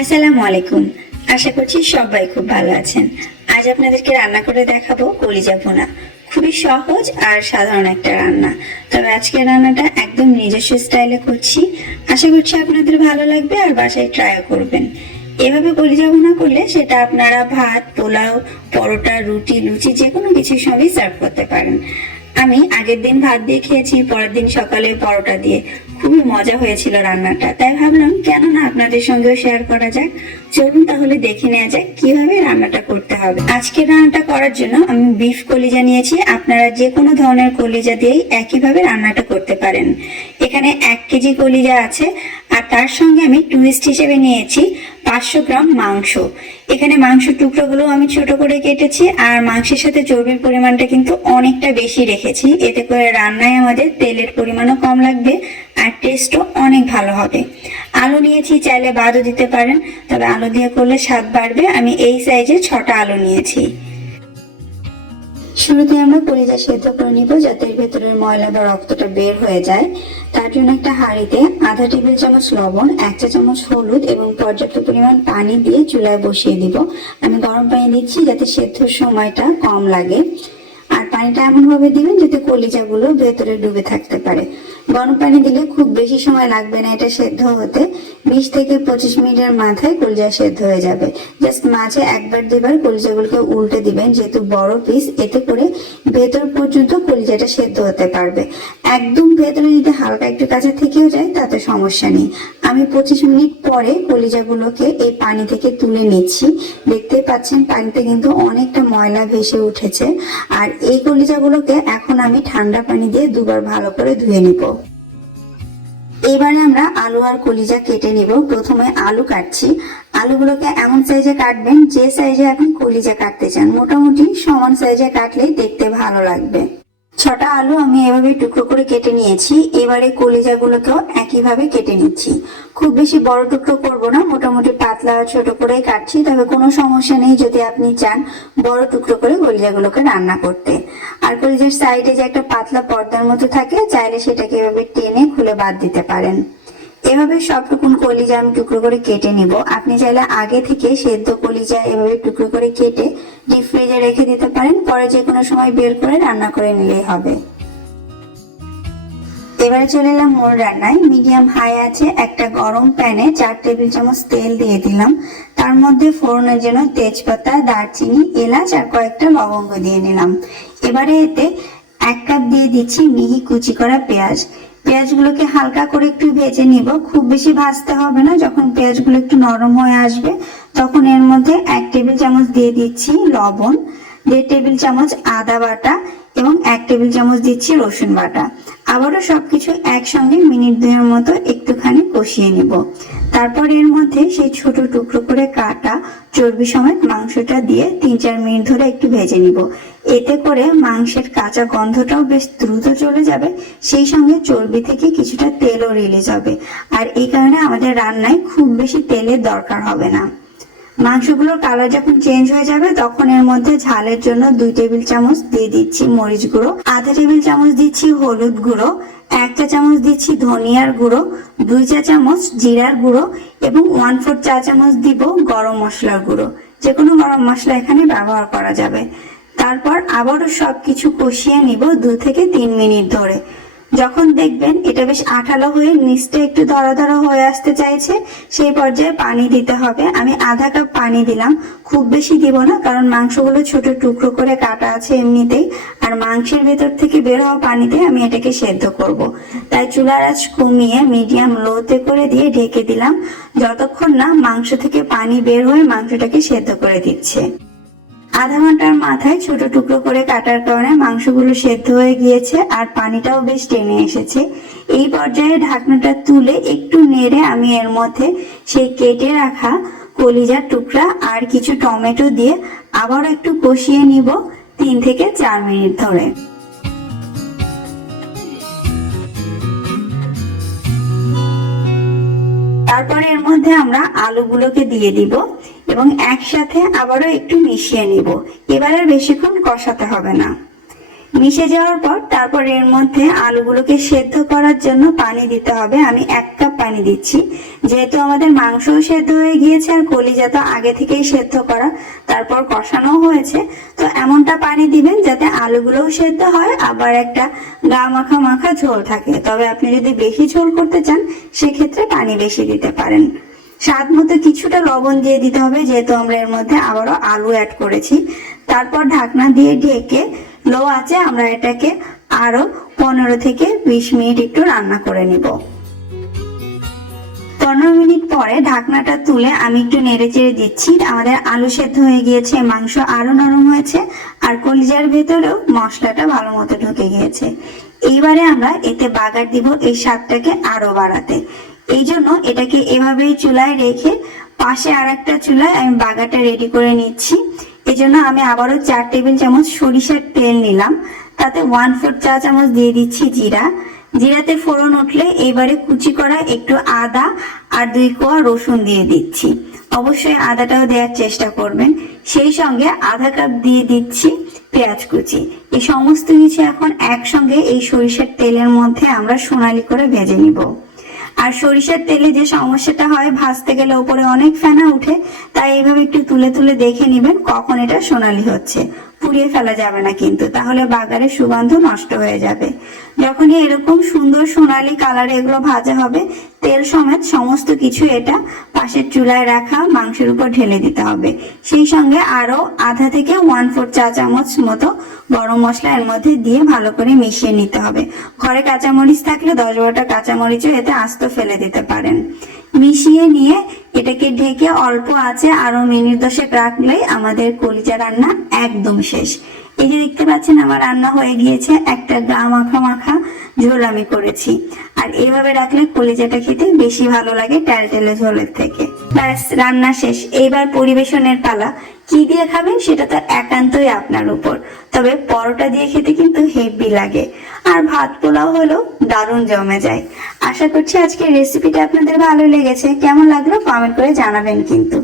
আসসালামু আলাইকুম। আশা করছি সবাই খুব ভালো আছেন। আজ আপনাদেরকে রান্না করে দেখাবো কলিজা ভুনা। খুবই সহজ আর সাধারণ একটা রান্না, তবে আজকের রান্নাটা একদম নিজস্ব স্টাইলে করছি। আশা করছি আপনাদের ভালো লাগবে আর বাসায় ট্রাই করবেন। এভাবে কলিজা ভুনা করলে সেটা আপনারা ভাত, পোলাও, পরোটা, রুটি, লুচি যে কোনো কিছুর সঙ্গে সার্ভ করতে পারেন। আমি আগের দিন ভাত দিয়ে খেয়েছি, পরের দিন সকালে পরোটা দিয়ে। খুবই মজা হয়েছিল রান্নাটা, তাই ভাবলাম কেন না আপনাদের সঙ্গেও শেয়ার করা যাক। চলুন তাহলে দেখে নেওয়া যাক কিভাবে রান্নাটা করতে হবে। আজকে রান্নাটা করার জন্য আমি বিফ কলিজা নিয়েছি। আপনারা যে কোনো ধরনের কলিজা দিয়েই একইভাবে রান্নাটা করতে পারেন। এখানে 1 কেজি কলিজা আছে, আর তার সঙ্গে আমি টুইস্ট হিসেবে নিয়েছি 500 গ্রাম মাংস। এখানে মাংসের টুকরোগুলো আমি ছোট করে কেটেছি, আর মাংসের সাথে চর্বির পরিমাণটা কিন্তু অনেকটা বেশি রেখেছি। এতে করে রান্নায় আমাদের তেলের পরিমাণও কম লাগবে আর টেস্টও অনেক ভালো হবে। আলু নিয়েছি, চাইলে বাদও দিতে পারেন, তবে আলু দিয়ে করলে স্বাদ বাড়বে। আমি এই সাইজে 6টা আলু নিয়েছি। শুরুতে আমরা কলিজা সেদ্ধ করে নিব, যাতে এর ভেতরের ময়লা বা রক্তটা বের হয়ে যায়। তার জন্য একটা হাঁড়িতে আধা টেবিল চামচ লবণ, 1 চা চামচ হলুদ এবং পর্যাপ্ত পরিমাণ পানি দিয়ে চুলায় বসিয়ে দিব। আমি গরম পানি দিচ্ছি যাতে সেদ্ধর সময়টা কম লাগে, আর পানিটা এমন ভাবে দিবেন যাতে কলিজাগুলো ভেতরে ডুবে থাকতে পারে। গরম পানি দিলে খুব বেশি সময় লাগবে না এটা সেদ্ধ হতে। 20 থেকে 25 মিনিটের মাথায় কলিজা সেদ্ধ হয়ে যাবে। জাস্ট মাঝে একবার দুবার কলিজাগুলোকে উল্টে দিবেন, যেহেতু বড় পিস, এতে করে ভেতর পর্যন্ত কলিজাটা সেদ্ধ হতে পারবে। একদম ভেতরে যদি হালকা একটু কাঁচা থেকেও যায় তাতে সমস্যা নেই। আমি 25 মিনিট পরে কলিজাগুলোকে এই পানি থেকে তুলে নিচ্ছি। দেখতেই পাচ্ছেন পানিতে কিন্তু অনেকটা ময়লা ভেসে উঠেছে। আর এই কলিজাগুলোকে এখন আমি ঠান্ডা পানি দিয়ে দুবার ভালো করে ধুয়ে নিব। এবারে আমরা আলু আর কলিজা কেটে নিব। প্রথমে আলু কাটছি। আলুগুলোকে এমন সাইজে কাটবেন যে সাইজে আপনি কলিজা কাটতে চান। মোটামুটি সমান সাইজে কাটলেই দেখতে ভালো লাগবে। 6টা আলু আমি এভাবে টুকরো করে কেটে নিয়েছি। এবারে কলিজাগুলোকেও একইভাবে কেটে নিচ্ছি। খুব বেশি বড় টুকরো করব না, মোটামুটি পাতলা ছোট করে কাটছি। তবে কোনো সমস্যা নেই যদি আপনি চান বড় টুকরো করে কলিজাগুলোকে রান্না করতে। আর কলিজার সাইডে যে একটা পাতলা পর্দার মতো থাকে, চাইলে সেটাকে এভাবে টেনে খুলে বাদ দিতে পারেন। এভাবে সবটুকুন কলিজা আমি টুকরো করে কেটে নিব। আপনি চাইলে আগে থেকে সেদ্ধ কলিজা এভাবে টুকরো করে কেটে ডিপ ফ্রিজে রেখে দিতে পারেন, পরে যে কোনো সময় বের করে রান্না করে নিলেই হবে। এবারে চলে এলাম মূল রান্নায়। মিডিয়াম হাই আছে একটা গরম প্যানে 4 টেবিল চামচ তেল দিয়ে দিলাম। তার মধ্যে ফোড়নের জন্য তেজপাতা, দারচিনি, এলাচ আর কয়েকটা লবঙ্গ দিয়ে নিলাম। এবারে এতে 1 কাপ দিয়ে দিচ্ছি মিহি কুচি করা পেঁয়াজ। পেঁয়াজগুলোকে হালকা করে একটু ভেজে নিব, খুব বেশি ভাজতে হবে না। যখন পেঁয়াজগুলো একটু নরম হয়ে আসবে তখন এর মধ্যে 1 টেবিল চামচ দিয়ে দিচ্ছি লবণ, 1.5 টেবিল চামচ আদা বাটা এবং 1 টেবিল চামচ দিচ্ছি রসুন বাটা। আবারও সবকিছু একসঙ্গে মিনিট 2 মতো একটুখানি কষিয়ে নিব। তারপর এর মধ্যে সেই ছোট টুকরো করে কাটা চর্বি সমেত মাংসটা দিয়ে 3-4 মিনিট ধরে একটু ভেজে নিব। এতে করে মাংসের কাঁচা গন্ধটাও বেশ দ্রুত চলে যাবে, সেই সঙ্গে চর্বি থেকে কিছুটা তেলও রিলিজ হবে। আর এই কারণে আমাদের রান্নায় খুব বেশি তেলের দরকার হবে না। মাংসগুলোর কালার যখন চেঞ্জ হয়ে যাবে তখন এর মধ্যে ঝালের জন্য 2 টেবিল চামচ দিয়ে দিচ্ছি মরিচ গুঁড়ো, আধা টেবিল চামচ দিচ্ছি হলুদ গুঁড়ো, 1 চা চামচ দিচ্ছি ধনিয়ার গুঁড়ো, 2 চা চামচ জিরার গুঁড়ো এবং 1/4 চা চামচ দিব গরম মশলার গুঁড়ো। যে কোনো গরম মশলা এখানে ব্যবহার করা যাবে। তারপর আবারও সবকিছু কষিয়ে নিব 2 থেকে 3 মিনিট ধরে। যখন দেখবেন এটা বেশ আঠালো হয়ে নিচটা একটু ধরা ধরা হয়ে আসতে চাইছে, সেই পর্যায়ে পানি দিতে হবে। আমি আধা কাপ পানি দিলাম, খুব বেশি দিব না, কারণ মাংসগুলো ছোট টুকরো করে কাটা আছে এমনিতেই। আর মাংসের ভেতর থেকে বের হওয়া পানিতে আমি এটাকে সেদ্ধ করব। তাই চুলার আঁচ কমিয়ে মিডিয়াম লোতে করে দিয়ে ঢেকে দিলাম, যতক্ষণ না মাংস থেকে পানি বের হয়ে মাংসটাকে সেদ্ধ করে দিচ্ছে। আধা ঘন্টার মাথায় ছোট টুকরো করে কাটার কারণে মাংসগুলো সেদ্ধ হয়ে গিয়েছে আর পানিটাও বেশ টেনে এসেছে। এই পর্যায়ে ঢাকনাটা তুলে একটু নেড়ে আমি এর মধ্যে সেই কেটে রাখা কলিজার টুকরা আর কিছু টমেটো দিয়ে আবার একটু কষিয়ে নিব 3 থেকে 4 মিনিট ধরে। তারপরে এর মধ্যে আমরা আলুগুলোকে দিয়ে দিব এবং একসাথে আবারও একটু মিশিয়ে নিব। এবার আর বেশিক্ষণ কষাতে হবে না। মিশে যাওয়ার পর তারপর এর মধ্যে আলুগুলোকে সেদ্ধ করার জন্য পানি দিতে হবে। আমি 1 কাপ পানি দিচ্ছি, যেহেতু আমাদের মাংসও সেদ্ধ হয়ে গিয়েছে আর কলিজা তো আগে থেকেই সেদ্ধ করা, তারপর কষানো হয়েছে, তো এমনটা পানি দিবেন যাতে আলুগুলোও সেদ্ধ হয় আবার একটা গা মাখা মাখা ঝোল থাকে। তবে আপনি যদি বেশি ঝোল করতে চান সেক্ষেত্রে পানি বেশি দিতে পারেন। স্বাদ মতো কিছুটা লবণ দিয়ে দিতে হবে, যেহেতু আমরা এর মধ্যে আবারও আলু অ্যাড করেছি। তারপর ঢাকনা দিয়ে ঢেকে লো আঁচে আমরা এটাকে আরো 15 থেকে 20 মিনিট একটু রান্না করে নিব। 15 মিনিট পরে ঢাকনাটা তুলে আমি একটু নেড়ে চেড়ে দিচ্ছি। আমাদের আলু সেদ্ধ হয়ে গিয়েছে, মাংস আরো নরম হয়েছে আর কলিজার ভেতরেও মশলাটা ভালো মতো ঢুকে গিয়েছে। এইবারে আমরা এতে বাগার দিব এই স্বাদটাকে আরো বাড়াতে। এই জন্য এটাকে এভাবেই চুলায় রেখে পাশে আর একটা চুলায় আমি বাগারটা রেডি করে নিচ্ছি। এই জন্য আমি আবারও 4 টেবিল চামচ সরিষার তেল নিলাম, তাতে 1/4 চা চামচ দিয়ে দিচ্ছি জিরা। জিরাতে ফোড়ন উঠলে এবারে কুচি করা একটু আদা আর 2 কোয়া রসুন দিয়ে দিচ্ছি। অবশ্যই আদাটাও দেওয়ার চেষ্টা করবেন। সেই সঙ্গে আধা কাপ দিয়ে দিচ্ছি পেঁয়াজ কুচি। এই সমস্ত কিছু এখন একসঙ্গে এই সরিষার তেলের মধ্যে আমরা সোনালি করে ভেজে নিব। আর সরিষার তেলে যে সমস্যাটা হয়, ভাজতে গেলে উপরে অনেক ফেনা উঠে, তাই এইভাবে একটু তুলে তুলে দেখে নিবেন কখন এটা সোনালি হচ্ছে। পুড়িয়ে ফেলা যাবে না কিন্তু, তাহলে বাগারের সুগন্ধ নষ্ট হয়ে যাবে। যখনই এরকম সুন্দর সোনালি কালারে এগুলো ভাজা হবে, তেল সমেত সমস্ত কিছু এটা পাশের চুলায় রাখা মাংসের উপর ঢেলে দিতে হবে। সেই সঙ্গে আরো আধা থেকে 1/4 চা চামচ মতো গরম মশলা এর মধ্যে দিয়ে ভালো করে মিশিয়ে নিতে হবে। ঘরে কাঁচামরিচ থাকলে 10-12টা কাঁচামরিচও এতে আস্ত ফেলে দিতে পারেন। মিশিয়ে নিয়ে এটাকে ঢেকে অল্প আঁচে আরো মিনিট 10 রাখলেই আমাদের কলিজা রান্না একদম শেষ। এই যে দেখতে পাচ্ছেন আমার রান্না হয়ে গিয়েছে, একটা গা মাখা মাখা ঝোল আমি করেছি। আর এইভাবে রাখলে কলিজাটা খেতে বেশি ভালো লাগে টেলটেলে ঝোলের থেকে। ব্যাস, রান্না শেষ। এইবার পরিবেশনের পালা। কি দিয়ে খাবেন সেটা তো একান্তই আপনার উপর, তবে পরোটা দিয়ে খেতে কিন্তু হেভি লাগে। আর ভাত পোলাও হলেও দারুণ জমে যায়। আশা করছি আজকের রেসিপিটা আপনাদের ভালো লেগেছে। কেমন লাগলো কমেন্ট করে জানাবেন কিন্তু।